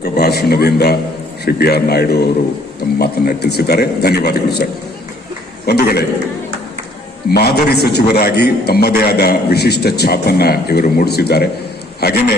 ಭಾಷಣದಿಂದ Shri B R Naidu ಅವರು ತಮ್ಮ ಮಾತನ್ನ ತಿಳಿಸಿದ್ದಾರೆ. ಧನ್ಯವಾದಗಳು, ಸರ್. ಒಂದು ಕಡೆ ಮಾದರಿ ಸಚಿವರಾಗಿ ತಮ್ಮದೇ ಆದ ವಿಶಿಷ್ಟ ಛಾಪನ್ನ ಇವರು ಮೂಡಿಸಿದ್ದಾರೆ. ಹಾಗೇನೆ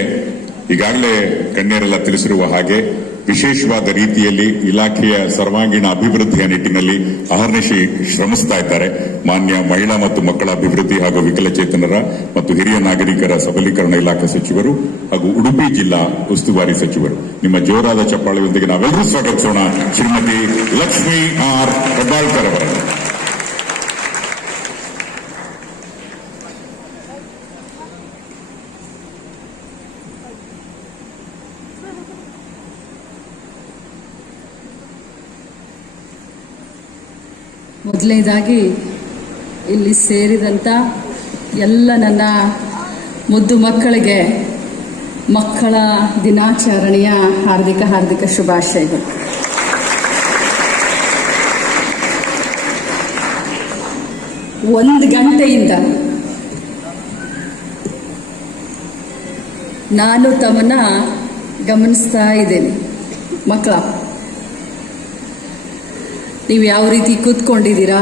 ಈಗಾಗಲೇ ಗಣ್ಯರೆಲ್ಲ ತಿಳಿಸಿರುವ ಹಾಗೆ ವಿಶೇಷವಾದ ರೀತಿಯಲ್ಲಿ ಇಲಾಖೆಯ ಸರ್ವಾಂಗೀಣ ಅಭಿವೃದ್ಧಿಯ ನಿಟ್ಟಿನಲ್ಲಿ ಅಹರ್ನಿಶಿ ಶ್ರಮಿಸ್ತಾ ಇದ್ದಾರೆ. ಮಾನ್ಯ ಮಹಿಳಾ ಮತ್ತು ಮಕ್ಕಳ ಅಭಿವೃದ್ಧಿ ಹಾಗೂ ವಿಕಲಚೇತನರ ಮತ್ತು ಹಿರಿಯ ನಾಗರಿಕರ ಸಬಲೀಕರಣ ಇಲಾಖೆ ಸಚಿವರು ಹಾಗೂ ಉಡುಪಿ ಜಿಲ್ಲಾ ಉಸ್ತುವಾರಿ ಸಚಿವರು. ನಿಮ್ಮ ಜೋರಾದ ಚಪ್ಪಾಳೆಯೊಂದಿಗೆ ನಾವೆಲ್ಲರೂ ಸ್ವಾಗತಿಸೋಣ ಶ್ರೀಮತಿ ಲಕ್ಷ್ಮೀ ಆರ್ ಹೆಬ್ಬಾಳ್ಕರ್ ಅವರನ್ನು. ಮೊದಲನೇದಾಗಿ ಇಲ್ಲಿ ಸೇರಿದಂಥ ಎಲ್ಲ ನನ್ನ ಮುದ್ದು ಮಕ್ಕಳಿಗೆ ಮಕ್ಕಳ ದಿನಾಚರಣೆಯ ಹಾರ್ದಿಕ ಹಾರ್ದಿಕ ಶುಭಾಶಯಗಳು. ಒಂದು ಗಂಟೆಯಿಂದ ನಾನು ತಮ್ಮನ್ನ ಗಮನಿಸ್ತಾ ಇದ್ದೇನೆ. ಮಕ್ಕಳ ನೀವು ಯಾವ ರೀತಿ ಕೂತ್ಕೊಂಡಿದ್ದೀರಾ?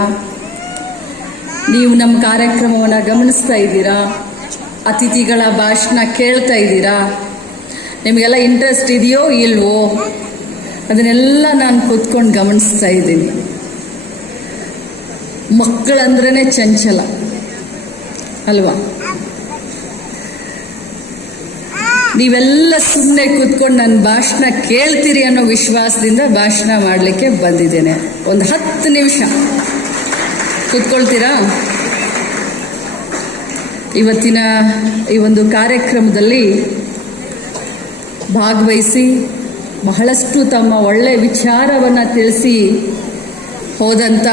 ನೀವು ನಮ್ಮ ಕಾರ್ಯಕ್ರಮವನ್ನು ಗಮನಿಸ್ತಾ ಇದ್ದೀರಾ? ಅತಿಥಿಗಳ ಭಾಷಣ ಕೇಳ್ತಾ ಇದ್ದೀರಾ? ನಿಮಗೆಲ್ಲ ಇಂಟ್ರೆಸ್ಟ್ ಇದೆಯೋ ಇಲ್ವೋ? ಅದನ್ನೆಲ್ಲ ನಾನು ಕೂತ್ಕೊಂಡು ಗಮನಿಸ್ತಾ ಇದ್ದೀನಿ. ಮಕ್ಕಳಂದ್ರೇ ಚಂಚಲ, ಅಲ್ವಾ? ನೀವೆಲ್ಲ ಸುಮ್ಮನೆ ಕೂತ್ಕೊಂಡು ನನ್ನ ಭಾಷಣ ಕೇಳ್ತೀರಿ ಅನ್ನೋ ವಿಶ್ವಾಸದಿಂದ ಭಾಷಣ ಮಾಡಲಿಕ್ಕೆ ಬಂದಿದ್ದೇನೆ. ಒಂದು ಹತ್ತು ನಿಮಿಷ. ಕೂತ್ಕೊಳ್ತೀರಾ? ಇವತ್ತಿನ ಈ ಒಂದು ಕಾರ್ಯಕ್ರಮದಲ್ಲಿ ಭಾಗವಹಿಸಿ ಬಹಳಷ್ಟು ತಮ್ಮ ಒಳ್ಳೆ ವಿಚಾರವನ್ನು ತಿಳಿಸಿ ಹೋದಂಥ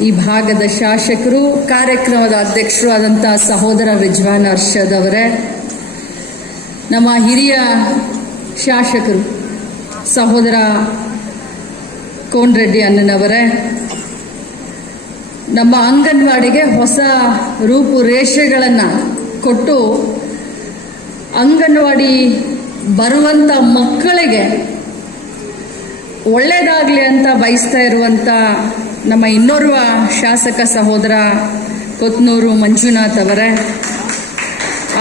ಈ ಭಾಗದ ಶಾಸಕರು, ಕಾರ್ಯಕ್ರಮದ ಅಧ್ಯಕ್ಷರು ಆದಂಥ ಸಹೋದರ ವಿಜ್ವಾನ್ ಅರ್ಷದ್ ಅವರೇ. ನಮ್ಮ ಹಿರಿಯ ಶಾಸಕರು ಸಹೋದರ ಕೋನ್ರೆಡ್ಡಿ ಅಣ್ಣನವರೇ, ನಮ್ಮ ಅಂಗನವಾಡಿಗೆ ಹೊಸ ರೂಪುರೇಷೆಗಳನ್ನು ಕೊಟ್ಟು ಅಂಗನವಾಡಿ ಬರುವಂಥ ಮಕ್ಕಳಿಗೆ ಒಳ್ಳೆಯದಾಗಲಿ ಅಂತ ಬಯಸ್ತಾ ಇರುವಂಥ ನಮ್ಮ ಇನ್ನೋರ್ವ ಶಾಸಕ ಸಹೋದರ ಕೊತ್ನೂರು ಮಂಜುನಾಥ್ ಅವರೇ,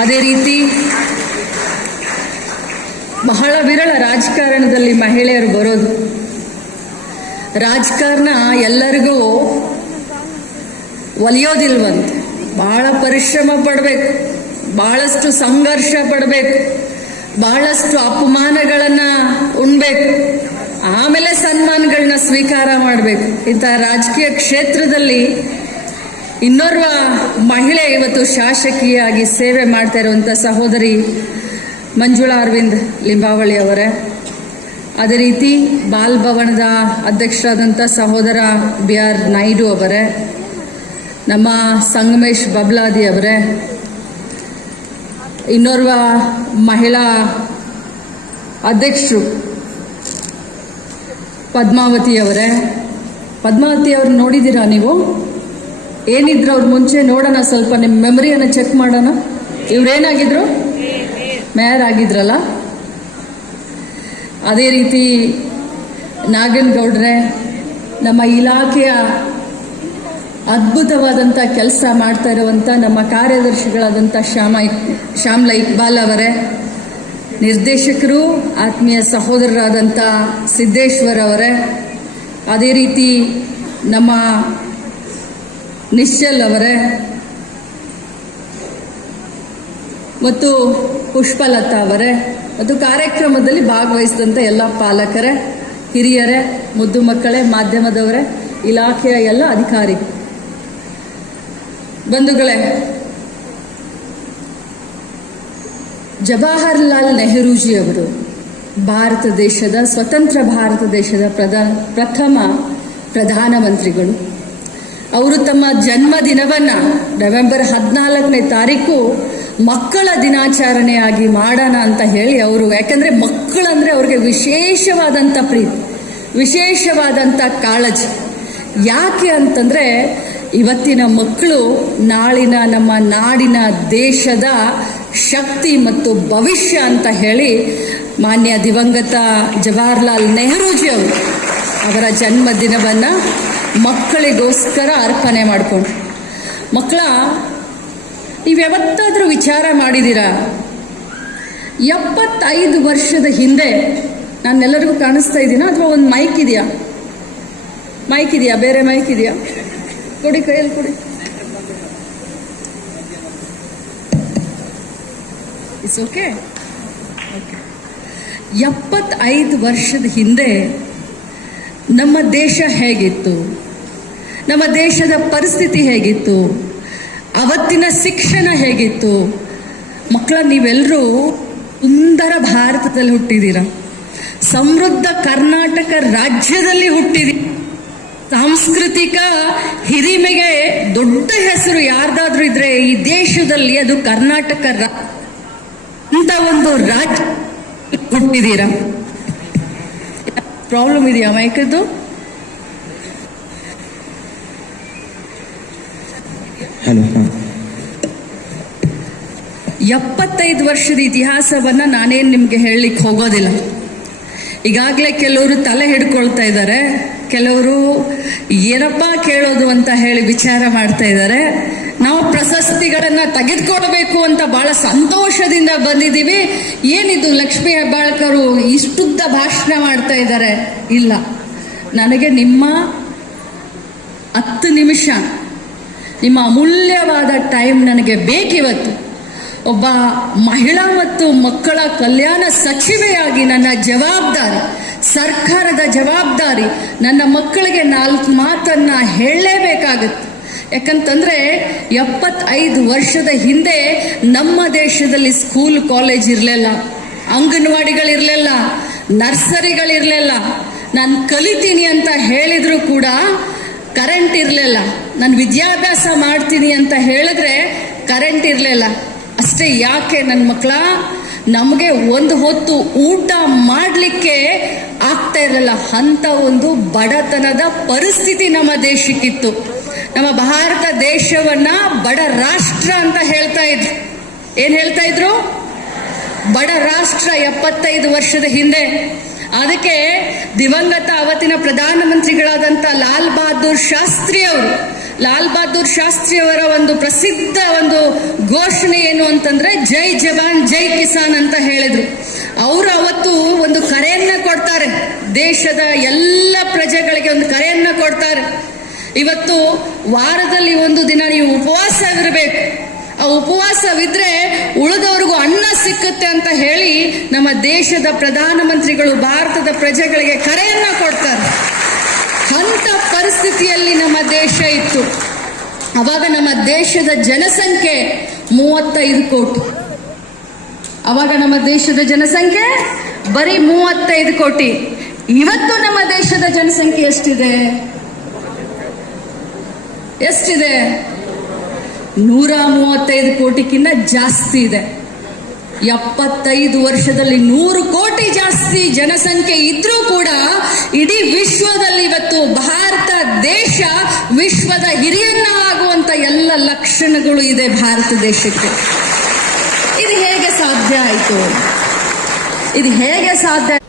ಅದೇ ರೀತಿ ಬಹಳ ವಿರಳ ರಾಜಕಾರಣದಲ್ಲಿ ಮಹಿಳೆಯರು ಬರೋದು. ರಾಜಕಾರಣ ಎಲ್ಲರಿಗೂ ಒಲಿಯೋದಿಲ್ವಂತೆ. ಬಹಳ ಪರಿಶ್ರಮ ಪಡಬೇಕು. ಬಹಳಷ್ಟು ಸಂಘರ್ಷ ಪಡಬೇಕು. ಬಹಳಷ್ಟು ಅಪಮಾನಗಳನ್ನು ಉಣ್ಬೇಕು. ಆಮೇಲೆ ಸನ್ಮಾನಗಳನ್ನ ಸ್ವೀಕಾರ ಮಾಡಬೇಕು. ಇಂತಹ ರಾಜಕೀಯ ಕ್ಷೇತ್ರದಲ್ಲಿ ಇನ್ನೋರ್ವ ಮಹಿಳೆ ಇವತ್ತು ಶಾಸಕಿಯಾಗಿ ಸೇವೆ ಮಾಡ್ತಾ ಇರುವಂಥ ಸಹೋದರಿ ಮಂಜುಳಾ ಅರವಿಂದ್ ಲಿಂಬಾವಳಿ ಅವರೇ. ಅದೇ ರೀತಿ ಬಾಲ್ ಭವನದ ಅಧ್ಯಕ್ಷರಾದಂಥ ಸಹೋದರ ಬಿ ಆರ್ ನಾಯ್ಡು ಅವರೇ, ನಮ್ಮ ಸಂಗಮೇಶ್ ಬಬ್ಲಾದಿ ಅವರೇ, ಇನ್ನೋರ್ವ ಮಹಿಳಾ ಅಧ್ಯಕ್ಷರು ಪದ್ಮಾವತಿ ಅವರೇ. ಪದ್ಮಾವತಿ ಅವ್ರು ನೋಡಿದ್ದೀರಾ ನೀವು? ಏನಿದ್ರು ಅವ್ರ ಮುಂಚೆ ನೋಡೋಣ, ಸ್ವಲ್ಪ ನಿಮ್ಮ ಮೆಮರಿಯನ್ನು ಚೆಕ್ ಮಾಡೋಣ. ಇವ್ರೇನಾಗಿದ್ರು ಮೇಯರ್ ಆಗಿದ್ರಲ್ಲ? ಅದೇ ರೀತಿ ನಾಗನಗೌಡ್ರೆ ನಮ್ಮ ಇಲಾಖೆಯ ಅದ್ಭುತವಾದಂಥ ಕೆಲಸ ಮಾಡ್ತಾ ಇರುವಂಥ ನಮ್ಮ ಕಾರ್ಯದರ್ಶಿಗಳಾದಂಥ ಶ್ಯಾಮ ಶ್ಯಾಮ್ಲಾ ಇಕ್ಬಾಲ್ ಅವರೇ, ನಿರ್ದೇಶಕರು, ಆತ್ಮೀಯ ಸಹೋದರರಾದಂಥ ಸಿದ್ದೇಶ್ವರ್ ಅವರೇ, ಅದೇ ರೀತಿ ನಮ್ಮ ನಿಶ್ಚಲ್ ಅವರೇ ಮತ್ತು ಪುಷ್ಪಲತಾ ಅವರೇ ಮತ್ತು ಕಾರ್ಯಕ್ರಮದಲ್ಲಿ ಭಾಗವಹಿಸಿದಂಥ ಎಲ್ಲ ಪಾಲಕರೇ, ಹಿರಿಯರೇ, ಮುದ್ದು ಮಕ್ಕಳೇ, ಮಾಧ್ಯಮದವರೇ, ಇಲಾಖೆಯ ಎಲ್ಲ ಅಧಿಕಾರಿ. ಬಂಧುಗಳೇ, ಜವಾಹರ್ಲಾಲ್ ನೆಹರೂಜಿ ಅವರು ಭಾರತ ದೇಶದ, ಸ್ವತಂತ್ರ ಭಾರತ ದೇಶದ ಪ್ರಧಾನ ಪ್ರಥಮ ಪ್ರಧಾನಮಂತ್ರಿಗಳು. ಅವರು ತಮ್ಮ ಜನ್ಮದಿನವನ್ನು ನವೆಂಬರ್ ಹದಿನಾಲ್ಕನೇ ತಾರೀಕು ಮಕ್ಕಳ ದಿನಾಚರಣೆಯಾಗಿ ಮಾಡೋಣ ಅಂತ ಹೇಳಿ ಅವರು. ಯಾಕಂದರೆ ಮಕ್ಕಳಂದರೆ ಅವ್ರಿಗೆ ವಿಶೇಷವಾದಂಥ ಪ್ರೀತಿ ವಿಶೇಷವಾದಂಥ ಕಾಳಜಿ. ಯಾಕೆ ಅಂತಂದರೆ ಇವತ್ತಿನ ಮಕ್ಕಳು ನಾಳಿನ ನಮ್ಮ ನಾಡಿನ ದೇಶದ ಶಕ್ತಿ ಮತ್ತು ಭವಿಷ್ಯ ಅಂತ ಹೇಳಿ ಮಾನ್ಯ ದಿವಂಗತ ಜವಾಹರ್ಲಾಲ್ ನೆಹರೂಜಿ ಅವರು ಅವರ ಜನ್ಮದಿನವನ್ನ ಮಕ್ಕಳಿಗೋಸ್ಕರ ಅರ್ಪಣೆ ಮಾಡಿಕೊಂಡ್ರು. ಮಕ್ಕಳ ನೀವು ಯಾವತ್ತಾದರೂ ವಿಚಾರ ಮಾಡಿದ್ದೀರಾ? ಎಪ್ಪತ್ತೈದು ವರ್ಷದ ಹಿಂದೆ ನಾನೆಲ್ಲರಿಗೂ ಕಾಣಿಸ್ತಾ ಇದ್ದೀನ ಅಥವಾ ಒಂದು ಮೈಕ್ ಇದೆಯಾ? ಮೈಕ್ ಇದೆಯಾ? ಬೇರೆ ಮೈಕ್ ಇದೆಯಾ? ಕೊಡಿ, ಕೈಯಲ್ಲಿ ಕೊಡಿ. ಇಟ್ಸ್ ಓಕೆ ಎಪ್ಪತ್ತೈದು ವರ್ಷದ ಹಿಂದೆ ನಮ್ಮ ದೇಶ ಹೇಗಿತ್ತು? ನಮ್ಮ ದೇಶದ ಪರಿಸ್ಥಿತಿ ಹೇಗಿತ್ತು? ಅವತ್ತಿನ ಶಿಕ್ಷಣ ಹೇಗಿತ್ತು? ಮಕ್ಕಳ ನೀವೆಲ್ಲರೂ ಸುಂದರ ಭಾರತದಲ್ಲಿ ಹುಟ್ಟಿದ್ದೀರ ಸಮೃದ್ಧ ಕರ್ನಾಟಕ ರಾಜ್ಯದಲ್ಲಿ ಹುಟ್ಟಿದ್ದೀರ ಸಾಂಸ್ಕೃತಿಕ ಹಿರಿಮೆಗೆ ದೊಡ್ಡ ಹೆಸರು ಯಾರ್ದಾದ್ರೂ ಇದ್ರೆ ಈ ದೇಶದಲ್ಲಿ ಅದು ಕರ್ನಾಟಕ ಅಂತ ಒಂದು ರಾಜ್ಯ ಹುಟ್ಟಿದ್ದೀರಾ ಪ್ರಾಬ್ಲಮ್ ಇದೆಯಾ ಮೈಕದ್ದು? ಹಲೋ ಎಪ್ಪತ್ತೈದು ವರ್ಷದ ಇತಿಹಾಸವನ್ನ ನಾನೇನು ನಿಮಗೆ ಹೇಳಲಿಕ್ಕೆ ಹೋಗೋದಿಲ್ಲ. ಈಗಾಗಲೇ ಕೆಲವರು ತಲೆ ಹಿಡ್ಕೊಳ್ತಾ ಇದ್ದಾರೆ ಕೆಲವರು ಏನಪ್ಪ ಕೇಳೋದು ಅಂತ ಹೇಳಿ ವಿಚಾರ ಮಾಡ್ತಾ ಇದ್ದಾರೆ ನಾವು ಪ್ರಶಸ್ತಿಗಳನ್ನ ತೆಗೆದುಕೊಳ್ಬೇಕು ಅಂತ ಬಹಳ ಸಂತೋಷದಿಂದ ಬಂದಿದ್ದೀವಿ ಏನಿದು ಲಕ್ಷ್ಮೀ ಹೆಬ್ಬಾಳ್ಕರು ಇಷ್ಟುದ್ದ ಭಾಷಣ ಮಾಡ್ತಾ ಇದ್ದಾರೆ ಇಲ್ಲ. ನನಗೆ ನಿಮ್ಮ ಹತ್ತು ನಿಮಿಷ ನಿಮ್ಮ ಅಮೂಲ್ಯವಾದ ಟೈಮ್ ನನಗೆ ಬೇಕಿವತ್ತು ಒಬ್ಬ ಮಹಿಳಾ ಮತ್ತು ಮಕ್ಕಳ ಕಲ್ಯಾಣ ಸಚಿವೆಯಾಗಿ ನನ್ನ ಜವಾಬ್ದಾರಿ, ಸರ್ಕಾರದ ಜವಾಬ್ದಾರಿ, ನನ್ನ ಮಕ್ಕಳಿಗೆ ನಾಲ್ಕು ಮಾತನ್ನ ಹೇಳಲೇಬೇಕಾಗುತ್ತೆ. ಯಾಕಂತಂದ್ರೆ ಎಪ್ಪತ್ತೈದು ವರ್ಷದ ಹಿಂದೆ ನಮ್ಮ ದೇಶದಲ್ಲಿ ಸ್ಕೂಲ್ ಕಾಲೇಜ್ ಇರಲಿಲ್ಲ, ಅಂಗನವಾಡಿಗಳಿರಲಿಲ್ಲ, ನರ್ಸರಿಗಳಿರಲಿಲ್ಲ. ನಾನು ಕಲಿತೀನಿ ಅಂತ ಹೇಳಿದ್ರು ಕೂಡ ಕರೆಂಟ್ ಇರಲಿಲ್ಲ. ನಾನು ವಿದ್ಯಾಭ್ಯಾಸ ಮಾಡ್ತೀನಿ ಅಂತ ಹೇಳಿದ್ರೆ ಕರೆಂಟ್ ಇರಲಿಲ್ಲ. ಅಷ್ಟೇ ಯಾಕೆ ನನ್ನ ಮಕ್ಕಳ ನಮಗೆ ಒಂದು ಹೊತ್ತು ಊಟ ಮಾಡಲಿಕ್ಕೆ ಆಗ್ತಾ ಇರಲಿಲ್ಲ. ಅಂತ ಒಂದು ಬಡತನದ ಪರಿಸ್ಥಿತಿ ನಮ್ಮ ದೇಶಕ್ಕಿತ್ತು. ನಮ್ಮ ಭಾರತ ದೇಶವನ್ನ ಬಡ ರಾಷ್ಟ್ರ ಅಂತ ಹೇಳ್ತಾ ಇದ್ರು. ಏನ್ ಹೇಳ್ತಾ ಇದ್ರು? ಬಡ ರಾಷ್ಟ್ರ ಎಪ್ಪತ್ತೈದು ವರ್ಷದ ಹಿಂದೆ ಅದಕ್ಕೆ ದಿವಂಗತ ಅವತ್ತಿನ ಪ್ರಧಾನಮಂತ್ರಿಗಳಾದಂಥ ಲಾಲ್ ಬಹದ್ದೂರ್ ಶಾಸ್ತ್ರಿ ಅವರು, ಲಾಲ್ ಬಹದ್ದೂರ್ ಶಾಸ್ತ್ರಿ ಅವರ ಒಂದು ಪ್ರಸಿದ್ಧ ಒಂದು ಘೋಷಣೆ ಏನು ಅಂತಂದ್ರೆ ಜೈ ಜವಾನ್, ಜೈ ಕಿಸಾನ್ ಅಂತ ಹೇಳಿದ್ರು. ಅವರು ಅವತ್ತು ಒಂದು ಕರೆಯನ್ನ ಕೊಡ್ತಾರೆ. ದೇಶದ ಎಲ್ಲ ಪ್ರಜೆಗಳಿಗೆ ಒಂದು ಕರೆಯನ್ನ ಕೊಡ್ತಾರೆ. ಇವತ್ತು ವಾರದಲ್ಲಿ ಒಂದು ದಿನ ನೀವು ಉಪವಾಸ ಇರಬೇಕು. ಉಪವಾಸವಿದ್ರೆ ಉಳಿದವ್ರಿಗೂ ಅನ್ನ ಸಿಕ್ಕುತ್ತೆ ಅಂತ ಹೇಳಿ ನಮ್ಮ ದೇಶದ ಪ್ರಧಾನಮಂತ್ರಿಗಳು ಭಾರತದ ಪ್ರಜೆಗಳಿಗೆ ಕರೆಯನ್ನ ಕೊಡ್ತಾರೆ. ಅಂತ ಪರಿಸ್ಥಿತಿಯಲ್ಲಿ ನಮ್ಮ ದೇಶ ಇತ್ತು. ಅವಾಗ ನಮ್ಮ ದೇಶದ ಜನಸಂಖ್ಯೆ ಮೂವತ್ತೈದು ಕೋಟಿ. ಅವಾಗ ನಮ್ಮ ದೇಶದ ಜನಸಂಖ್ಯೆ ಬರೀ ಮೂವತ್ತೈದು ಕೋಟಿ. ಇವತ್ತು ನಮ್ಮ ದೇಶದ ಜನಸಂಖ್ಯೆ ಎಷ್ಟಿದೆ? ಎಷ್ಟಿದೆ? ನೂರ ಮೂವತ್ತೈದು ಕೋಟಿಕ್ಕಿಂತ ಜಾಸ್ತಿ ಇದೆ. ಎಪ್ಪತ್ತೈದು ವರ್ಷದಲ್ಲಿ ನೂರು ಕೋಟಿ ಜಾಸ್ತಿ ಜನಸಂಖ್ಯೆ ಇದ್ರೂ ಕೂಡ ಇಡೀ ವಿಶ್ವದಲ್ಲಿ ಇವತ್ತು ಭಾರತ ದೇಶ ವಿಶ್ವದ ಹಿರಿಯನ್ನ ಆಗುವಂತ ಎಲ್ಲ ಲಕ್ಷಣಗಳು ಇದೆ ಭಾರತ ದೇಶಕ್ಕೆ. ಇದು ಹೇಗೆ ಸಾಧ್ಯ ಆಯಿತು? ಇದು ಹೇಗೆ ಸಾಧ್ಯ